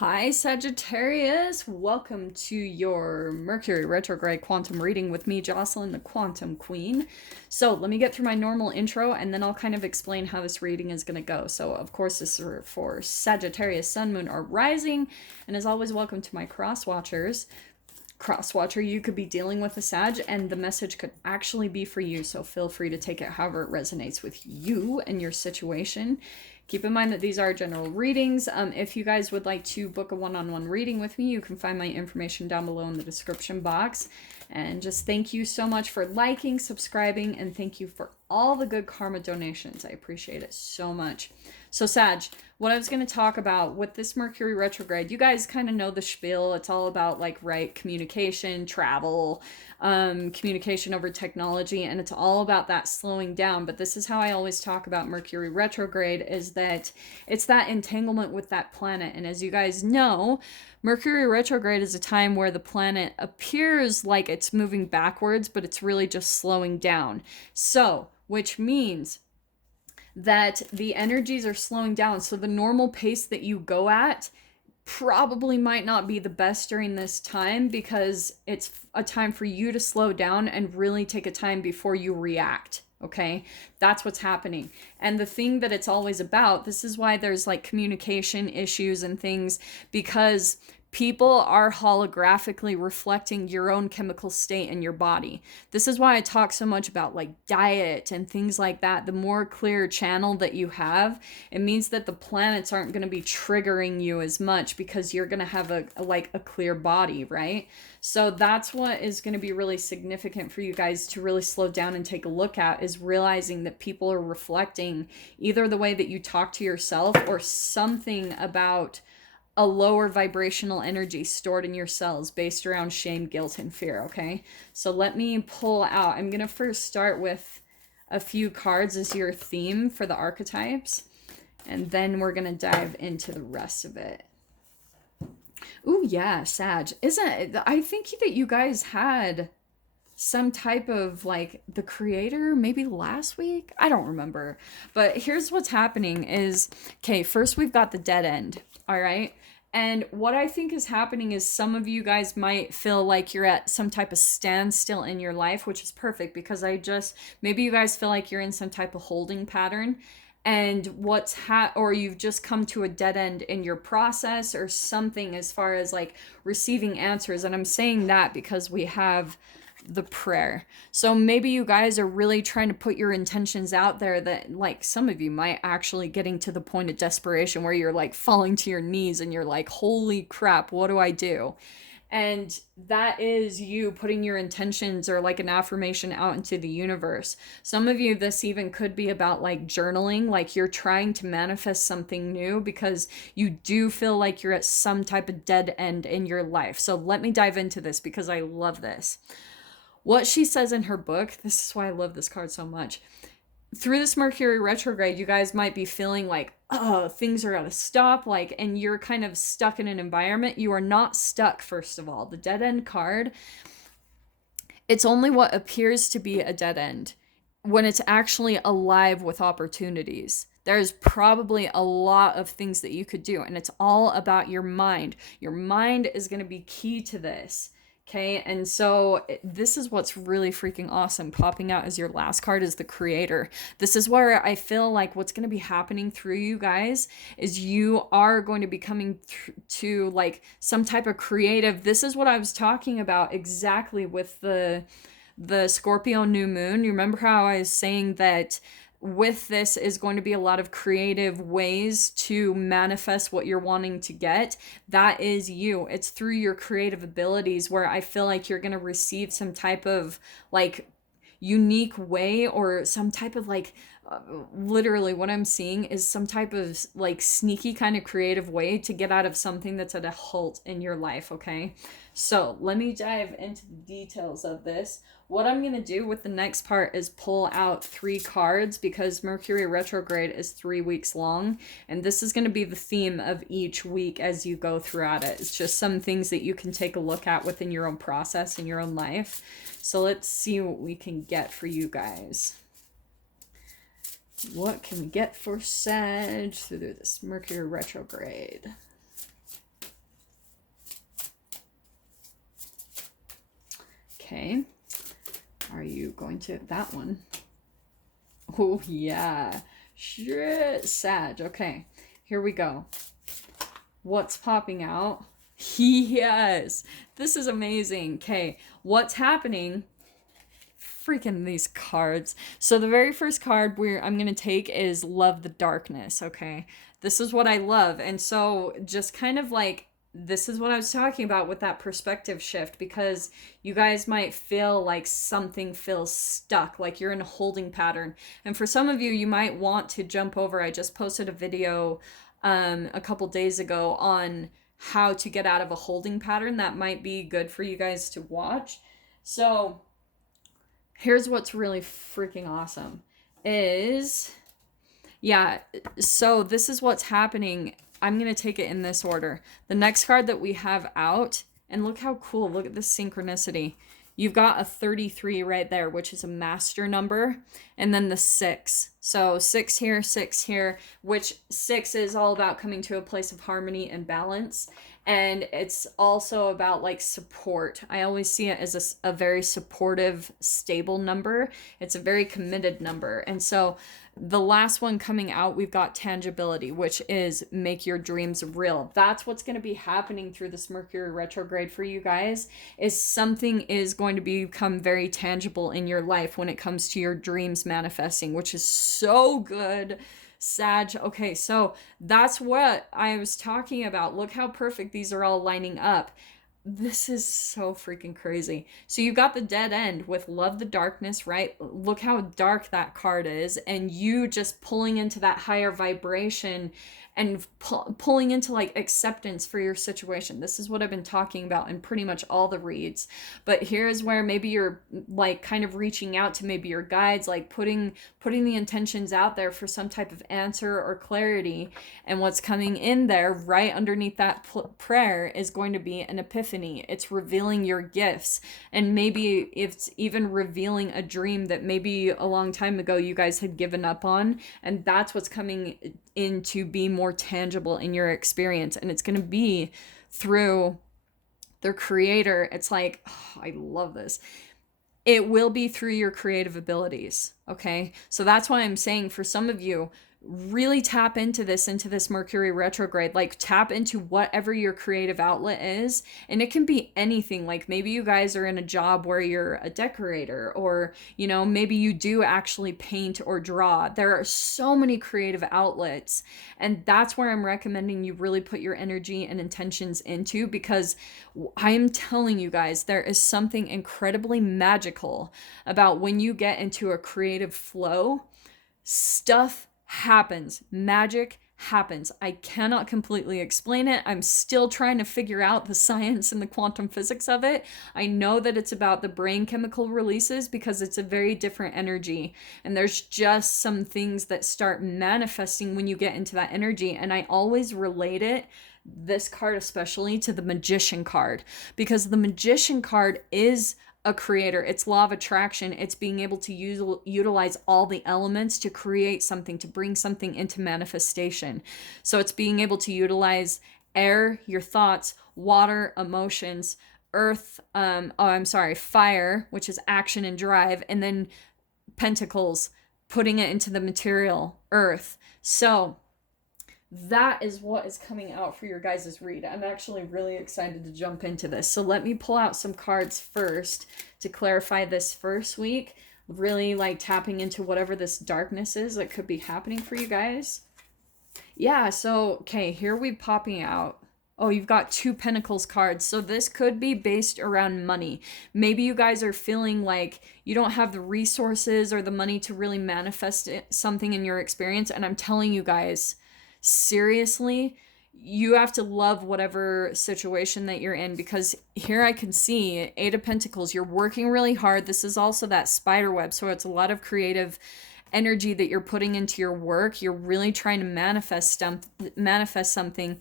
Hi, Sagittarius. Welcome to your Mercury Retrograde Quantum reading with me, Jocelyn, the Quantum Queen. So let me get through my normal intro and then I'll kind of explain how this reading is going to go. So, of course, this is for Sagittarius, Sun, Moon, or Rising. And as always, welcome to my cross watchers. Crosswatcher, you could be dealing with a Sag and the message could actually be for you, so feel free to take it however it resonates with you and your situation. Keep in mind that these are general readings. If you guys would like to book a one-on-one reading with me, you can find my information down below in the description box. And just thank you so much for liking, subscribing, and thank you for all the good karma donations. I appreciate it so much. So Sag, what I was going to talk about with this Mercury retrograde, you guys kind of know the spiel. It's all about communication, travel, communication over technology, and it's all about that slowing down. But this is how I always talk about Mercury retrograde, is that it's that entanglement with that planet. And as you guys know, Mercury retrograde is a time where the planet appears like it's moving backwards, but it's really just slowing down. So, which means that the energies are slowing down. So the normal pace that you go at probably might not be the best during this time, because it's a time for you to slow down and really take a time before you react. Okay, that's what's happening. And the thing that it's always about, this is why there's like communication issues and things, because people are holographically reflecting your own chemical state in your body. This is why I talk so much about like diet and things like that. The more clear channel that you have, it means that the planets aren't going to be triggering you as much, because you're going to have a clear body, right? So that's what is going to be really significant for you guys to really slow down and take a look at, is realizing that people are reflecting either the way that you talk to yourself or something about a lower vibrational energy stored in your cells based around shame, guilt, and fear, okay? So let me pull out. I'm going to first start with a few cards as your theme for the archetypes, and then we're going to dive into the rest of it. Ooh, yeah, Sag. Isn't it? I think that you guys had some type of like the creator maybe last week. I don't remember. But here's what's happening is, okay, first we've got the dead end, all right? And what I think is happening is some of you guys might feel like you're at some type of standstill in your life, which is perfect, because maybe you guys feel like you're in some type of holding pattern, and or you've just come to a dead end in your process or something as far as like receiving answers. And I'm saying that because we have the prayer. So maybe you guys are really trying to put your intentions out there, that like some of you might actually getting to the point of desperation where you're like falling to your knees and you're like, holy crap, what do I do? And that is you putting your intentions or like an affirmation out into the universe. Some of you, this even could be about like journaling, like you're trying to manifest something new because you do feel like you're at some type of dead end in your life. So let me dive into this because I love this. What she says in her book, this is why I love this card so much. Through this Mercury retrograde, you guys might be feeling like, oh, things are at a stop, like, and you're kind of stuck in an environment. You are not stuck, first of all. The dead end card, it's only what appears to be a dead end when it's actually alive with opportunities. There's probably a lot of things that you could do, and it's all about your mind. Your mind is going to be key to this. Okay, and so this is what's really freaking awesome. Popping out as your last card is the creator. This is where I feel like what's going to be happening through you guys is you are going to be coming to like some type of creative. This is what I was talking about exactly with the Scorpio new moon. You remember how I was saying that with this is going to be a lot of creative ways to manifest what you're wanting to get. That is you. It's through your creative abilities where I feel like you're going to receive some type of like unique way, or some type of like literally what I'm seeing is some type of like sneaky kind of creative way to get out of something that's at a halt in your life. Okay, so let me dive into the details of this. What I'm going to do with the next part is pull out 3 cards, because Mercury retrograde is 3 weeks long, and this is going to be the theme of each week as you go throughout it. It's just some things that you can take a look at within your own process in your own life. So let's see what we can get for you guys. What can we get for Sag through this Mercury retrograde? into that one. Oh, yeah. Shit, Sag. Okay, here we go. What's popping out? Yes, this is amazing. Okay, what's happening? Freaking these cards. So the very first card I'm going to take is Love the Darkness, okay? This is what I love. And so just kind of like, this is what I was talking about with that perspective shift, because you guys might feel like something feels stuck, like you're in a holding pattern. And for some of you, you might want to jump over. I just posted a video a couple days ago on how to get out of a holding pattern. That might be good for you guys to watch. So here's what's really freaking awesome is, yeah, so this is what's happening. I'm going to take it in this order. The next card that we have out, and look how cool, look at this synchronicity. You've got a 33 right there, which is a master number, and then the 6. So 6 here, which 6 is all about coming to a place of harmony and balance. And it's also about like support. I always see it as a very supportive, stable number. It's a very committed number. And so the last one coming out, we've got tangibility, which is make your dreams real. That's what's going to be happening through this Mercury retrograde for you guys, is something is going to become very tangible in your life when it comes to your dreams manifesting, which is so good. Sag. Okay, so that's what I was talking about. Look how perfect these are all lining up. This is so freaking crazy. So you got the dead end with Love the Darkness, right? Look how dark that card is, and you just pulling into that higher vibration and pulling into like acceptance for your situation. This is what I've been talking about in pretty much all the reads. But here's where maybe you're like kind of reaching out to maybe your guides, like putting the intentions out there for some type of answer or clarity. And what's coming in there right underneath that prayer is going to be an epiphany. It's revealing your gifts, and maybe it's even revealing a dream that maybe a long time ago you guys had given up on, and that's what's coming in to be more tangible in your experience. And it's going to be through their creator. It's like, oh, I love this. It will be through your creative abilities. Okay. So that's why I'm saying for some of you, really tap into this Mercury retrograde. Like tap into whatever your creative outlet is, and it can be anything. Like maybe you guys are in a job where you're a decorator, or you know, maybe you do actually paint or draw. There are so many creative outlets, and that's where I'm recommending you really put your energy and intentions into, because I'm telling you guys, there is something incredibly magical about when you get into a creative flow. Stuff happens. Magic happens. I cannot completely explain it. I'm still trying to figure out the science and the quantum physics of it. I know that it's about the brain chemical releases because it's a very different energy. And there's just some things that start manifesting when you get into that energy. And I always relate it, this card especially, to the Magician card, because the Magician card is a creator. It's law of attraction. It's being able to utilize all the elements to create something, to bring something into manifestation. So it's being able to utilize air, your thoughts, water, emotions, earth, fire, which is action and drive, and then pentacles, putting it into the material, earth. So that is what is coming out for your guys' read. I'm actually really excited to jump into this. So let me pull out some cards first to clarify this first week. Really like tapping into whatever this darkness is that could be happening for you guys. Yeah, so, okay, here we're popping out. Oh, you've got 2 Pentacles cards. So this could be based around money. Maybe you guys are feeling like you don't have the resources or the money to really manifest something in your experience. And I'm telling you guys, seriously, you have to love whatever situation that you're in, because here I can see 8 of Pentacles. You're working really hard. This is also that spider web. So it's a lot of creative energy that you're putting into your work. You're really trying to manifest something.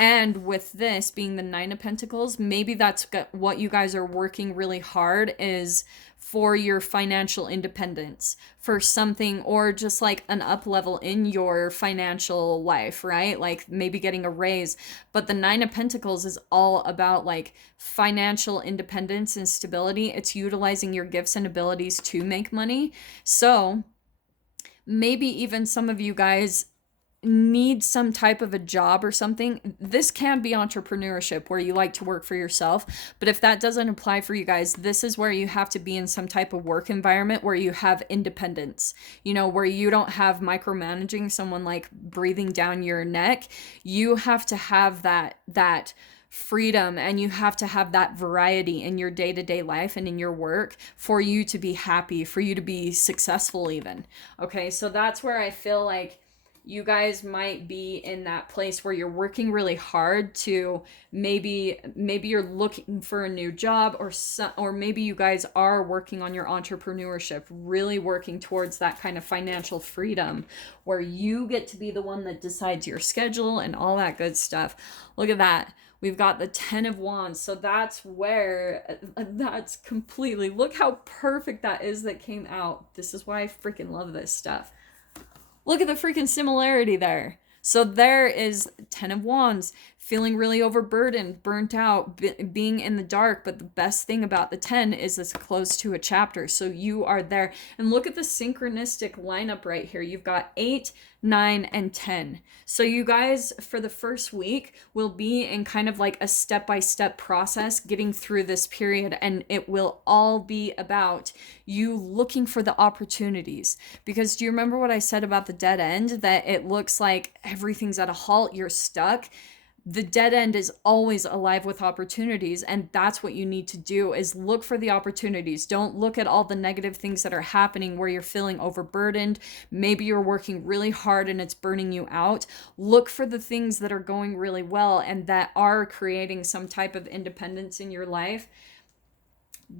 And with this being the Nine of Pentacles, maybe that's what you guys are working really hard is for your financial independence, for something, or just like an up level in your financial life, right? Like maybe getting a raise. But the Nine of Pentacles is all about like financial independence and stability. It's utilizing your gifts and abilities to make money. So maybe even some of you guys need some type of a job or something. This can be entrepreneurship where you like to work for yourself, but if that doesn't apply for you guys, this is where you have to be in some type of work environment where you have independence, you know, where you don't have micromanaging someone like breathing down your neck. You have to have that freedom, and you have to have that variety in your day-to-day life and in your work for you to be happy, for you to be successful even. Okay, so that's where I feel like you guys might be in that place where you're working really hard to maybe you're looking for a new job, or maybe you guys are working on your entrepreneurship, really working towards that kind of financial freedom where you get to be the one that decides your schedule and all that good stuff. Look at that. We've got the 10 of Wands. So that's where, that's completely, look how perfect that is that came out. This is why I freaking love this stuff. Look at the freaking similarity there. So there is 10 of Wands, feeling really overburdened, burnt out, being in the dark. But the best thing about the 10 is it's close to a chapter. So you are there. And look at the synchronistic lineup right here. You've got 8, 9, and 10. So you guys, for the first week, will be in kind of like a step-by-step process getting through this period. And it will all be about you looking for the opportunities. Because do you remember what I said about the dead end? That it looks like everything's at a halt, you're stuck. The dead end is always alive with opportunities, and that's what you need to do is look for the opportunities. Don't look at all the negative things that are happening where you're feeling overburdened. Maybe you're working really hard and it's burning you out. Look for the things that are going really well and that are creating some type of independence in your life.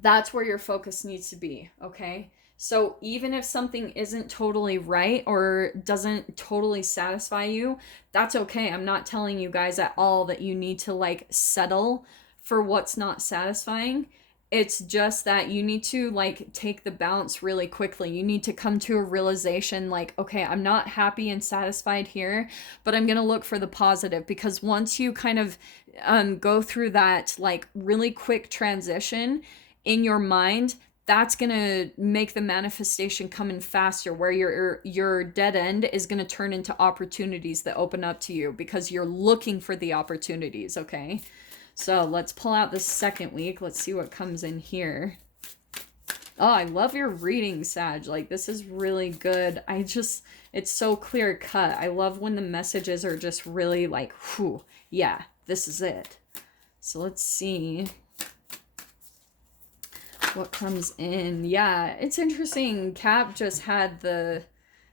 That's where your focus needs to be, okay? So even if something isn't totally right or doesn't totally satisfy you, that's okay. I'm not telling you guys at all that you need to like settle for what's not satisfying. It's just that you need to like take the bounce really quickly. You need to come to a realization like, okay, I'm not happy and satisfied here, but I'm going to look for the positive, because once you kind of go through that like really quick transition in your mind, that's going to make the manifestation come in faster, where your dead end is going to turn into opportunities that open up to you because you're looking for the opportunities, okay? So let's pull out the second week. Let's see what comes in here. Oh, I love your reading, Sag. Like, this is really good. It's so clear cut. I love when the messages are just really like, whew, yeah, this is it. So let's see what comes in. Yeah, it's interesting. Cap just had the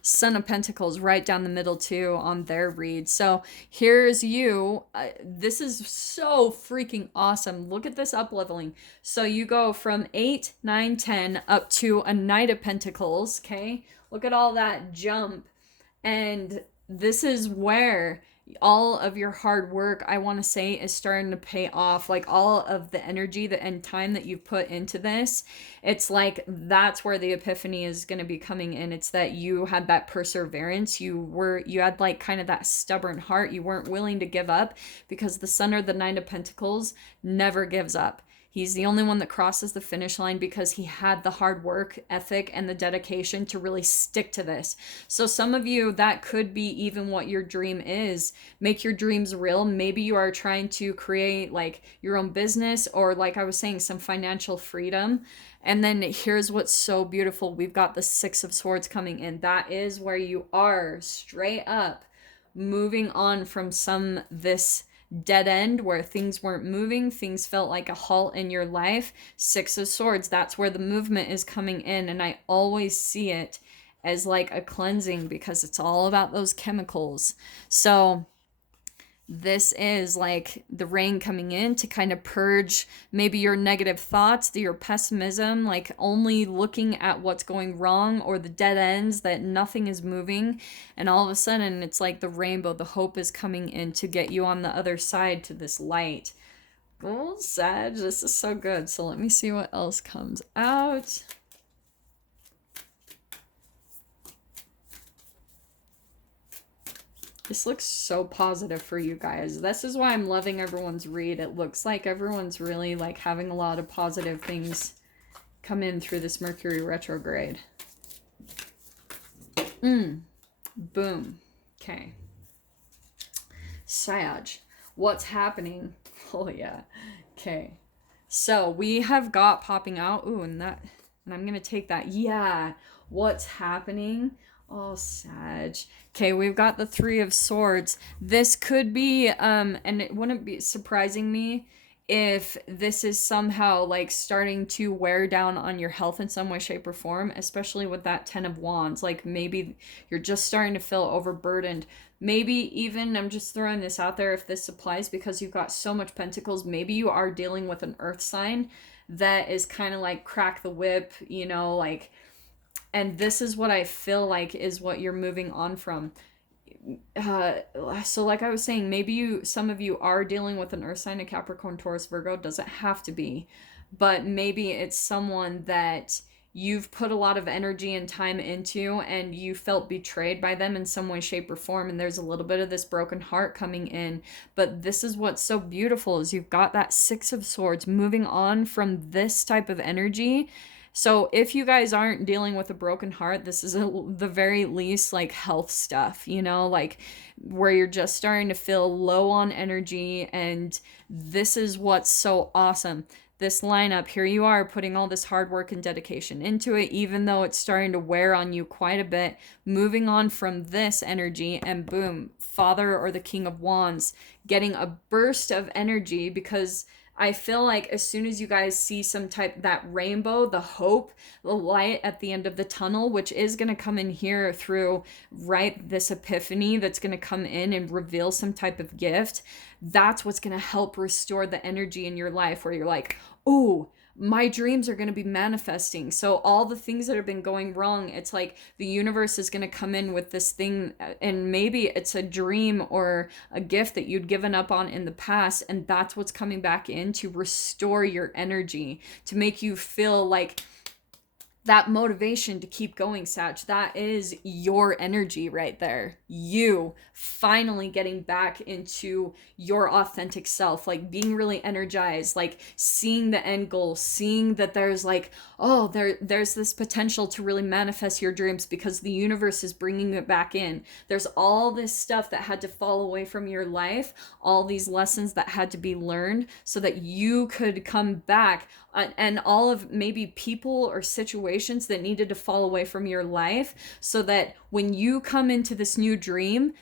Son of Pentacles right down the middle too on their read. So here's you. This is so freaking awesome. Look at this up leveling. So you go from 8, 9, 10 up to a Knight of Pentacles. Okay, look at all that jump. And this is where all of your hard work, I want to say, is starting to pay off. Like all of the energy and time that you've put into this, it's like that's where the epiphany is going to be coming in. It's that you had that perseverance. You had like kind of that stubborn heart. You weren't willing to give up, because the Sun or the Nine of Pentacles never gives up. He's the only one that crosses the finish line because he had the hard work ethic and the dedication to really stick to this. So some of you, that could be even what your dream is. Make your dreams real. Maybe you are trying to create like your own business, or like I was saying, some financial freedom. And then here's what's so beautiful. We've got the Six of Swords coming in. That is where you are straight up moving on from this dead end where things weren't moving, things felt like a halt in your life. Six of Swords, that's where the movement is coming in, and I always see it as like a cleansing because it's all about those chemicals. So This is like the rain coming in to kind of purge maybe your negative thoughts, your pessimism, like only looking at what's going wrong or the dead ends, that nothing is moving. And all of a sudden, it's like the rainbow, the hope is coming in to get you on the other side to this light. Oh, Sag, this is so good. So let me see what else comes out. This looks so positive for you guys. This is why I'm loving everyone's read. It looks like everyone's really like having a lot of positive things come in through this Mercury retrograde. Boom. Okay. Sag, what's happening? Oh yeah. Okay. So we have got popping out. Ooh, and I'm gonna take that. Yeah. What's happening? Oh, Sag. Okay, we've got the Three of Swords. This could be, and it wouldn't be surprising me if this is somehow like starting to wear down on your health in some way, shape, or form, especially with that Ten of Wands. Like maybe you're just starting to feel overburdened. Maybe even, I'm just throwing this out there if this applies because you've got so much Pentacles, maybe you are dealing with an earth sign that is kind of like crack the whip, you know, like, and this is what I feel like is what you're moving on from. So like I was saying, maybe some of you are dealing with an earth sign, a Capricorn, Taurus, Virgo. Doesn't have to be, but maybe it's someone that you've put a lot of energy and time into and you felt betrayed by them in some way, shape, or form, and there's a little bit of this broken heart coming in. But this is what's so beautiful is you've got that Six of Swords moving on from this type of energy. So if you guys aren't dealing with a broken heart, this is the very least like health stuff, you know, like where you're just starting to feel low on energy. And this is what's so awesome. This lineup, here you are putting all this hard work and dedication into it, even though it's starting to wear on you quite a bit, moving on from this energy, and boom, Father or the King of Wands getting a burst of energy, because I feel like as soon as you guys see some type, that rainbow, the hope, the light at the end of the tunnel, which is going to come in here through, right, this epiphany that's going to come in and reveal some type of gift, that's what's going to help restore the energy in your life where you're like, oh, my dreams are going to be manifesting. So all the things that have been going wrong, it's like the universe is going to come in with this thing, and maybe it's a dream or a gift that you'd given up on in the past, and that's what's coming back in to restore your energy, to make you feel like that motivation to keep going, Sag. That is your energy right there. You finally getting back into your authentic self, like being really energized, like seeing the end goal, seeing that there's like, oh, there's this potential to really manifest your dreams because the universe is bringing it back in. There's all this stuff that had to fall away from your life, all these lessons that had to be learned so that you could come back, and all of maybe people or situations that needed to fall away from your life, so that when you come into this new dream,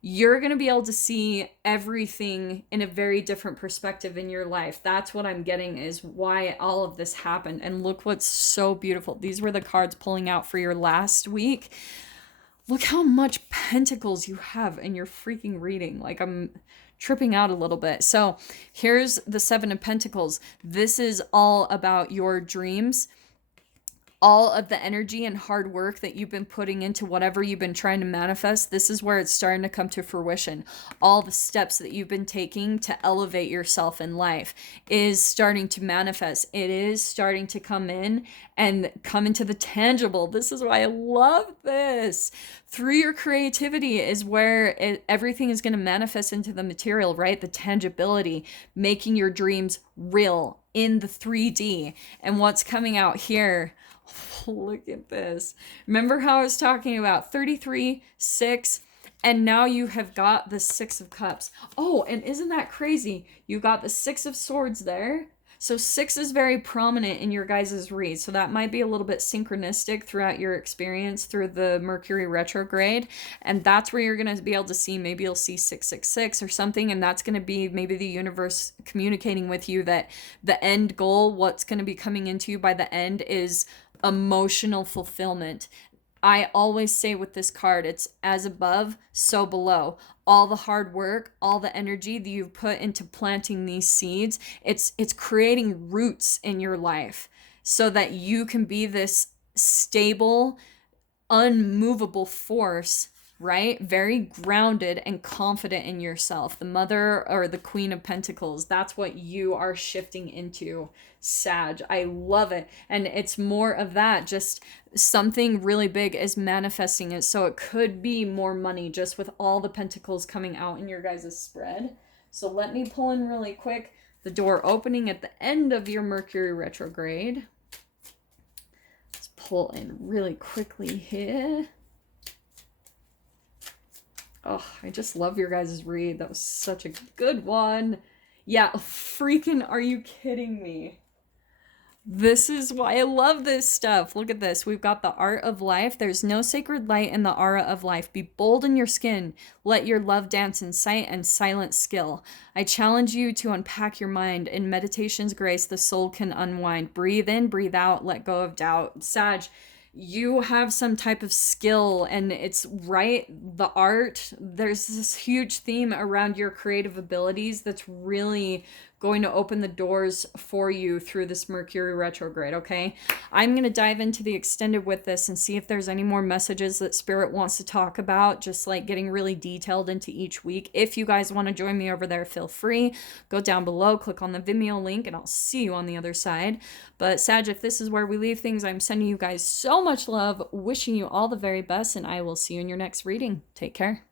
you're going to be able to see everything in a very different perspective in your life. That's what I'm getting, is why all of this happened. And look what's so beautiful. These were the cards pulling out for your last week. Look how much pentacles you have in your freaking reading. Like, I'm tripping out a little bit. So here's the Seven of Pentacles. This is all about your dreams. All of the energy and hard work that you've been putting into whatever you've been trying to manifest, this is where it's starting to come to fruition. All the steps that you've been taking to elevate yourself in life is starting to manifest. It is starting to come in and come into the tangible. This is why I love this. Through your creativity is where everything is going to manifest into the material, right? The tangibility, making your dreams real in the 3D. And what's coming out here, look at this. Remember how I was talking about 33, 6, and now you have got the Six of Cups. Oh, and isn't that crazy? You got the Six of Swords there. So 6 is very prominent in your guys' read. So that might be a little bit synchronistic throughout your experience through the Mercury retrograde. And that's where you're going to be able to see, maybe you'll see 666 or something. And that's going to be maybe the universe communicating with you that the end goal, what's going to be coming into you by the end, is emotional fulfillment. I always say with this card, it's as above, so below. All the hard work, all the energy that you've put into planting these seeds, it's creating roots in your life so that you can be this stable, unmovable force, right? Very grounded and confident in yourself. The Mother or the Queen of Pentacles, that's what you are shifting into, Sag. I love it. And it's more of that, just something really big is manifesting it. So it could be more money just with all the pentacles coming out in your guys' spread. So let me pull in really quick the door opening at the end of your Mercury retrograde. Let's pull in really quickly here. Oh, I just love your guys' read. That was such a good one. Yeah, freaking are you kidding me? This is why I love this stuff. Look at this. We've got the art of life. There's no sacred light in the aura of life. Be bold in your skin. Let your love dance in sight and silent skill. I challenge you to unpack your mind. In meditation's grace, the soul can unwind. Breathe in, breathe out, let go of doubt. Sag, you have some type of skill, and it's right, the art, there's this huge theme around your creative abilities that's really going to open the doors for you through this Mercury retrograde, okay? I'm going to dive into the extended with this and see if there's any more messages that Spirit wants to talk about, just like getting really detailed into each week. If you guys want to join me over there, feel free. Go down below, click on the Vimeo link, and I'll see you on the other side. But Sag, if this is where we leave things, I'm sending you guys so much love, wishing you all the very best, and I will see you in your next reading. Take care.